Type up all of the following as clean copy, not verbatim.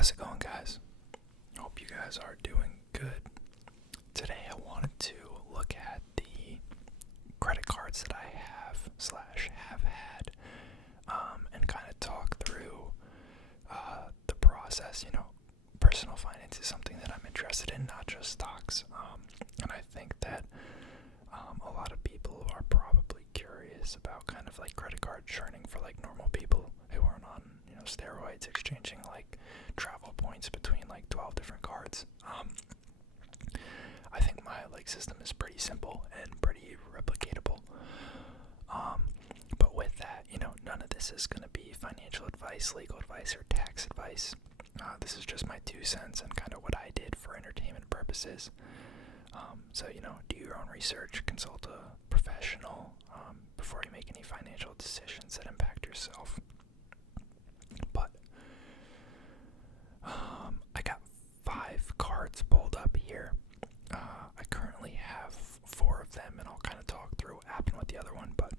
How's it going, guys? Hope you guys are doing good. Today I wanted to look at the credit cards that I have had, and kind of talk through the process. Personal finance is something that I'm interested in, not just stocks. And I think that a lot of people are probably curious about kind of like credit card churning for like normal people who aren't on steroids, exchanging like travel points between like 12 different cards. I think my system is pretty simple and pretty replicatable. But with that, none of this is going to be financial advice, legal advice, or tax advice. This is just my 2 cents and kind of what I did for entertainment purposes. So do your own research, consult a professional before you make any financial decisions that impact yourself. But I got 5 cards pulled up here. I currently have 4 of them, and I'll kind of talk through what happened with the other one. But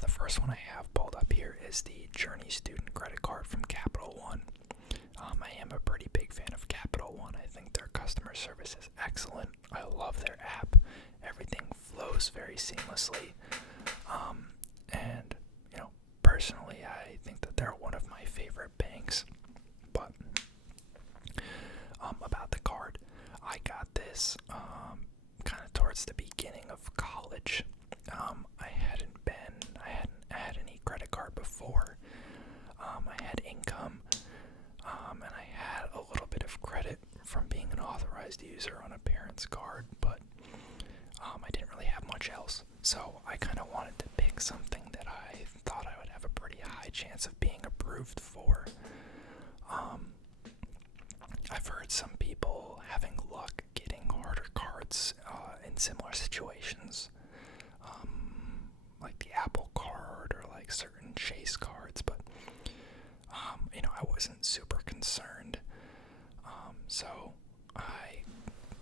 the first one I have pulled up here is the Journey Student Credit Card from Capital One. I am a pretty big fan of Capital One. I think their customer service is excellent. I love their app. Everything flows very seamlessly. And personally, I think that they're one of my favorite banks. But about the card, I got this kind of towards the beginning of college. I hadn't had any credit card before. I had income, and I had a little bit of credit from being an authorized user on a parent's card, but I didn't really have much else. So I kind of wanted to pick something that I thought I would have a pretty high chance of being approved for. I've heard some people having luck getting harder cards in similar situations, like the Apple card or like certain Chase cards, but I wasn't super concerned. So I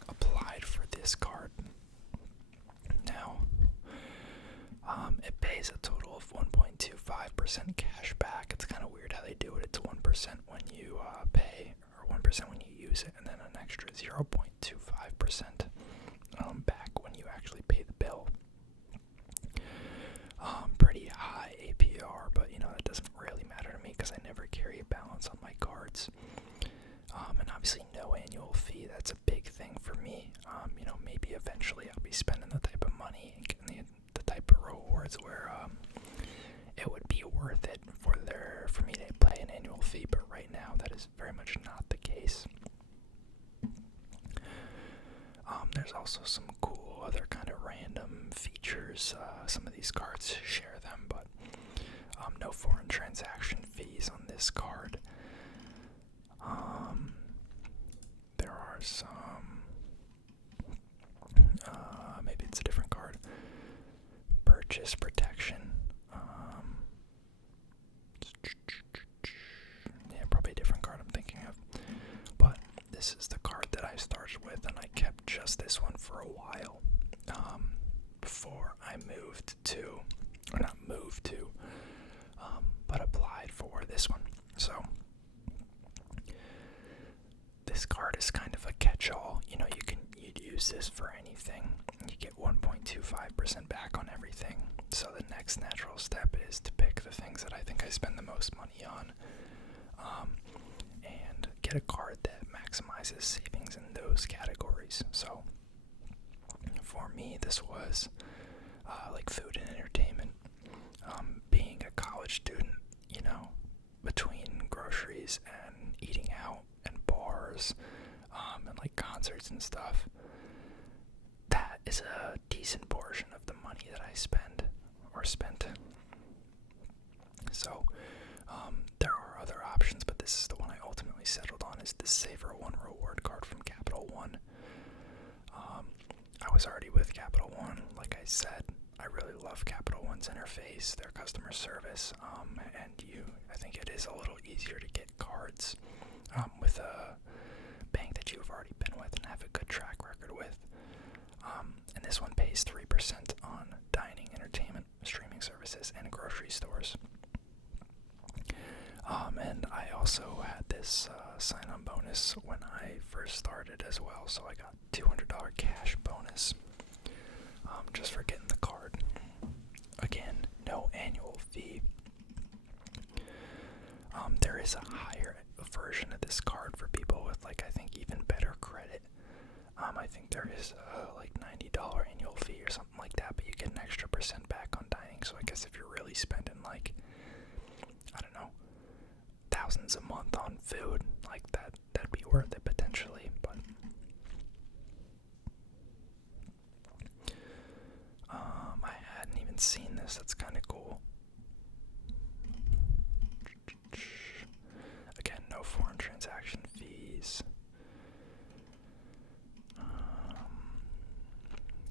applied for this card. Now, it pays a total of 1.25% cash back. It's kind of weird how they do it. It's 1% when you pay, or 1% when you use it, and then an extra 0.25% back when you actually pay the bill. Pretty high APR, but that doesn't really matter to me because I never carry a balance on my cards. And obviously no annual fee. That's a big thing for me. Maybe eventually I'll be spending the type of money and getting the type of rewards where it would be worth it for me to pay an annual fee, but right now that is very much not the case. There's also some cool other kind of random features. Some of these cards share them, but no foreign transaction fees on this card. There are some, maybe it's a different card. Purchase protection. Yeah, probably a different card I'm thinking of. But this is the card that I started with, and I kept just this one for a while. Before I but applied for this one. So this card is kind of a catch-all. You'd use this for anything. You get 1.25% back on everything. So the next natural step is to pick the things that I think I spend the most money on, and get a card that maximizes savings in those categories. So for me, this was like food and entertainment. Being a college student, between groceries and eating out and bars, and like concerts and stuff, that is a decent portion of the money that I spend or spent. So there are other options, but this is the one I ultimately settled on, is the Savor One reward card from Capital One. I was already with Capital One, like I said. I really love Capital One's interface, their customer service, and I think it is a little easier to get cards with a bank that you've already been with and have a good track record with. And this one pays 3% on dining, entertainment, streaming services, and grocery stores. And I also also had this sign-on bonus when I first started as well, so I got $200 cash bonus just for getting the card. Again, no annual fee. There is a higher version of this card for people with, like, I think even better credit. I think there is like $90 annual fee or something like that, but you get an extra % back on dining. So I guess if you're really spending, like, I don't know, thousands a month on food, like that'd be worth it potentially. But I hadn't even seen this. That's kind of cool. Again, no foreign transaction fees.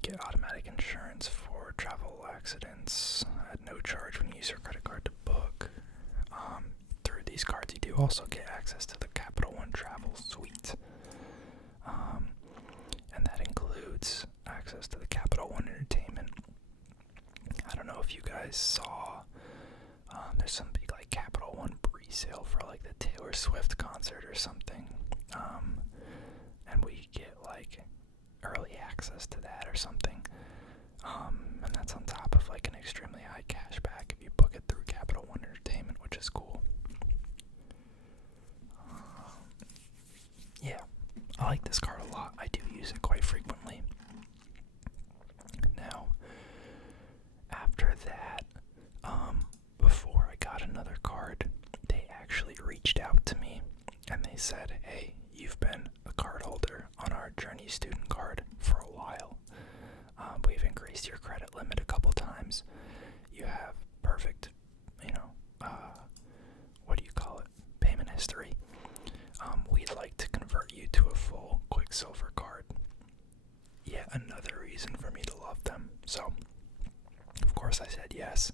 Get automatic insurance for travel accidents at no charge when you use your credit card to book. Through these cards, you do also get access to the Capital One Travel Suite. And that includes access to the Capital One Entertainment. I don't know if you guys saw, there's some big, like, Capital One pre-sale for, like, the Taylor Swift concert or something. And we get, like, early access to that or something. And that's on top of, like, an extremely high cashback if you book it through Capital One Entertainment, which is cool. Yeah, I like this card a lot. I do use it quite frequently. Now, after that, before I got another card, they actually reached out to me and they said, hey, you've been a card holder on our Journey student card for a while. We've increased your credit limit a couple times. You have perfect, what do you call it? Payment history. We'd like to convert you to a full Quicksilver card. Yet another reason for me to love them. So, of course I said yes.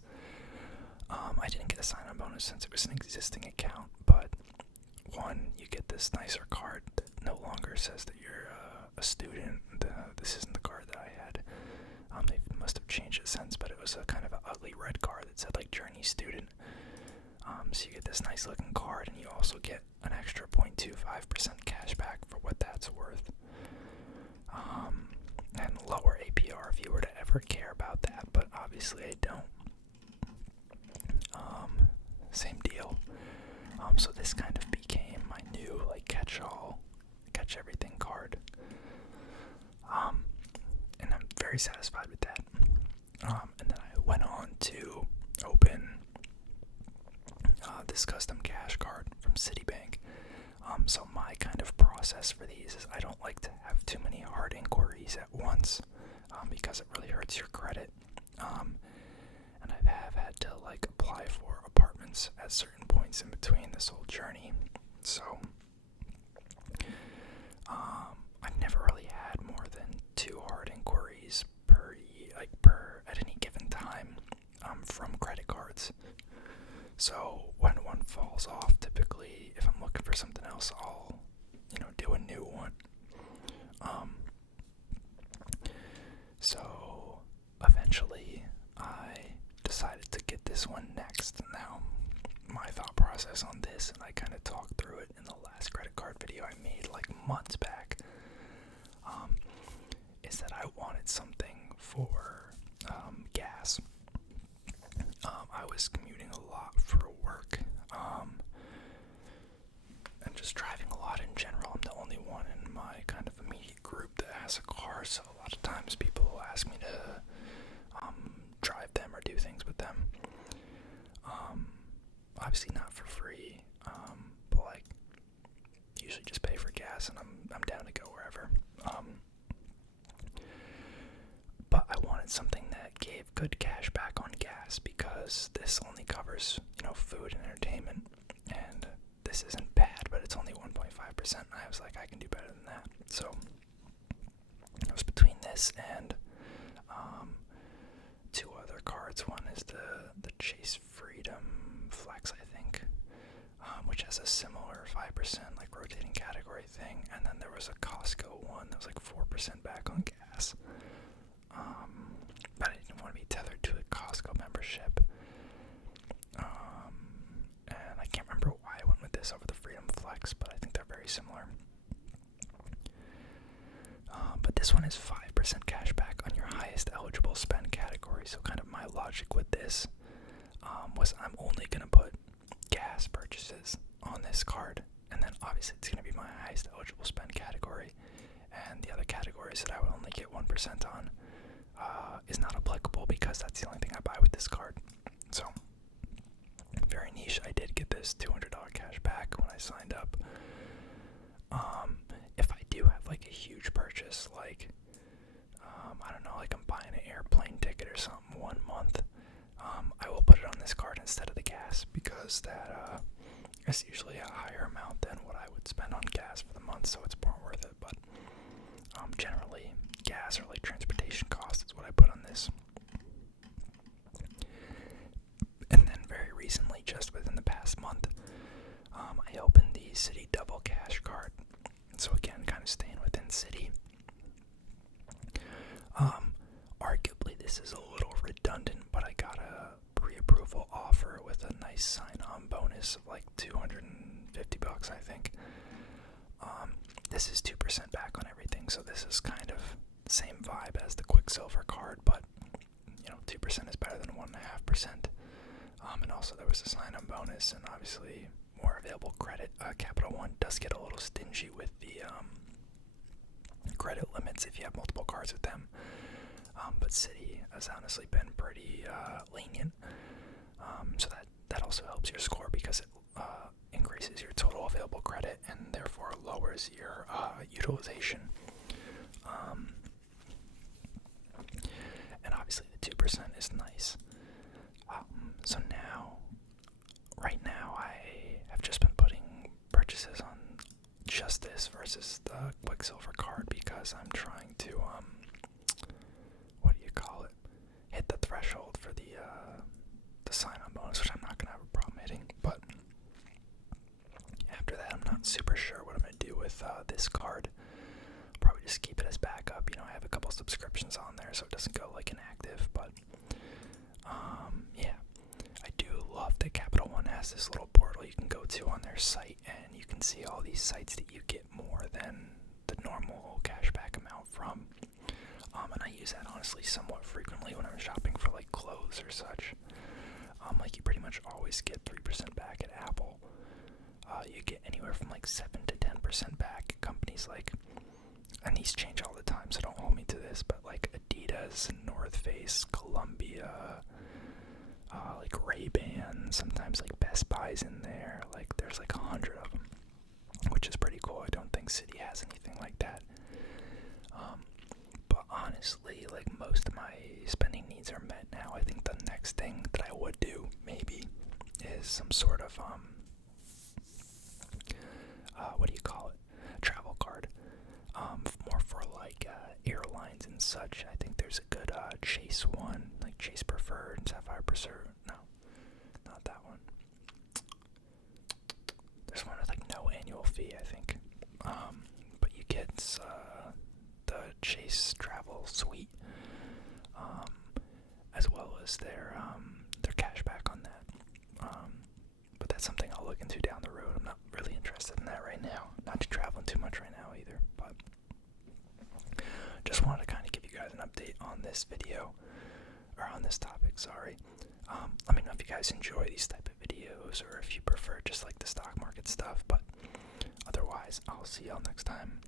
I didn't get a sign-on bonus since it was an existing account, but one, you get this nicer card that no longer says that you're a student. This isn't the card that I had. They must have changed it since, but it was a kind of an ugly red card that said, like, Journey Student. So you get this nice looking card, and you also get an extra 0.25% cash back for what that's worth. And lower APR if you were to ever care about that, but obviously I don't. Same deal. So this kind of became my new, like, catch-all, catch-everything card. And I'm very satisfied with that. And then I went on to open this custom cash card from Citibank. So my kind of process for these is I don't like to have too many hard inquiries at once, because it really hurts your credit. And I have had to, like, apply for apartments at certain points in between this whole journey. So I've never really had more than 2 hard inquiries per at any given time from credit cards. So when one falls off, typically if I'm looking for something else, I'll do a new one. So eventually I decided to get this one next. Now, my thought process on this, and I kind of talked through it in the last credit card video I made like months back, is that I wanted something for gas. I was commuting a lot for work, and just driving a lot in general. I'm the only one in my kind of immediate group that has a car, so a lot of times people will ask me to drive them or do things with them. Obviously not for free, but, like, usually just pay for gas, and I'm down to go wherever. But I wanted something that gave good cash back on gas, because this only covers, food and entertainment, and this isn't bad, but it's only 1.5%, and I was like, I can do better than that. So it was between this and 2 other cards. One is the Chase Freedom Flex, I think, which has a similar 5% like rotating category thing, and then there was a Costco one that was like 4% back on gas. But I didn't want to be tethered to a Costco membership. And I can't remember why I went with this over the cashbacks, but I think they're very similar. But this one is 5% cashback on your highest eligible spend category. So kind of my logic with this was I'm only going to put gas purchases on this card, and then obviously it's going to be my highest eligible spend category, and the other categories that I would only get 1% on is not applicable because that's the only thing I buy with this card. So very niche. I did get this $200 cash back when I signed up. If I do have like a huge purchase, like I don't know, like I'm buying an airplane ticket or something 1 month, I will put it on this card instead of the gas, because that is usually a higher amount than what I would spend on gas for the month, so it's more worth it. But generally, gas or like transportation costs is what I put on this. And then very recently, just within the past month, I opened the City Double Cash card. So again, kind of staying within City. Arguably, this is a little redundant, but I got a pre-approval offer with a nice sign-on bonus of like $250, I think. This is 2% back on everything, so this is kind of the same vibe as the Quicksilver card, but 2% is better than 1.5%. And also there was a sign-on bonus, and obviously more available credit. Capital One does get a little stingy with the credit limits if you have multiple cards with them. But City has honestly been pretty lenient. So that also helps your score, because it increases your total available credit and therefore lowers your utilization. And obviously the 2% is nice. So right now I have just been putting purchases on just this versus the Quicksilver card, because I'm trying to hit the threshold for the sign-on bonus, which I'm not gonna have a problem hitting. But after that, I'm not super sure what I'm gonna do with this card. Probably just keep it as backup. I have a couple subscriptions on there, so it doesn't go like inactive. But yeah, I do love that Capital One has this little portal you can go to on their site, and you can see all these sites that you get more than the normal cashback amount from. And I use that honestly somewhat frequently when I'm shopping for like clothes or such. Like you pretty much always get 3% back at Apple. You get anywhere from like 7 to 10% back at companies like, and these change all the time, so don't hold me to this, but like Adidas, North Face, Columbia, like Ray-Ban, sometimes like Best Buy's in there. Like there's like 100 of them, which is pretty cool. I don't think City has anything like that. But honestly, like most of my spending needs are met now. I think the next thing that I would do maybe is some sort of travel card. More for like airlines and such. I think there's a good Chase one, like Chase Preferred and Sapphire Preserve. No, not that one. There's one with like no annual fee, I think. But you get the Chase Travel Suite, as well as their cashback on that. But that's something I'll look into down the road. I'm not really interested in that right now. Not to traveling too much right now either. But just wanted to kind of give you guys an update on this video, or on this topic. Sorry. Let me know if you guys enjoy these type of videos, or if you prefer just like the stock market stuff. But otherwise, I'll see y'all next time.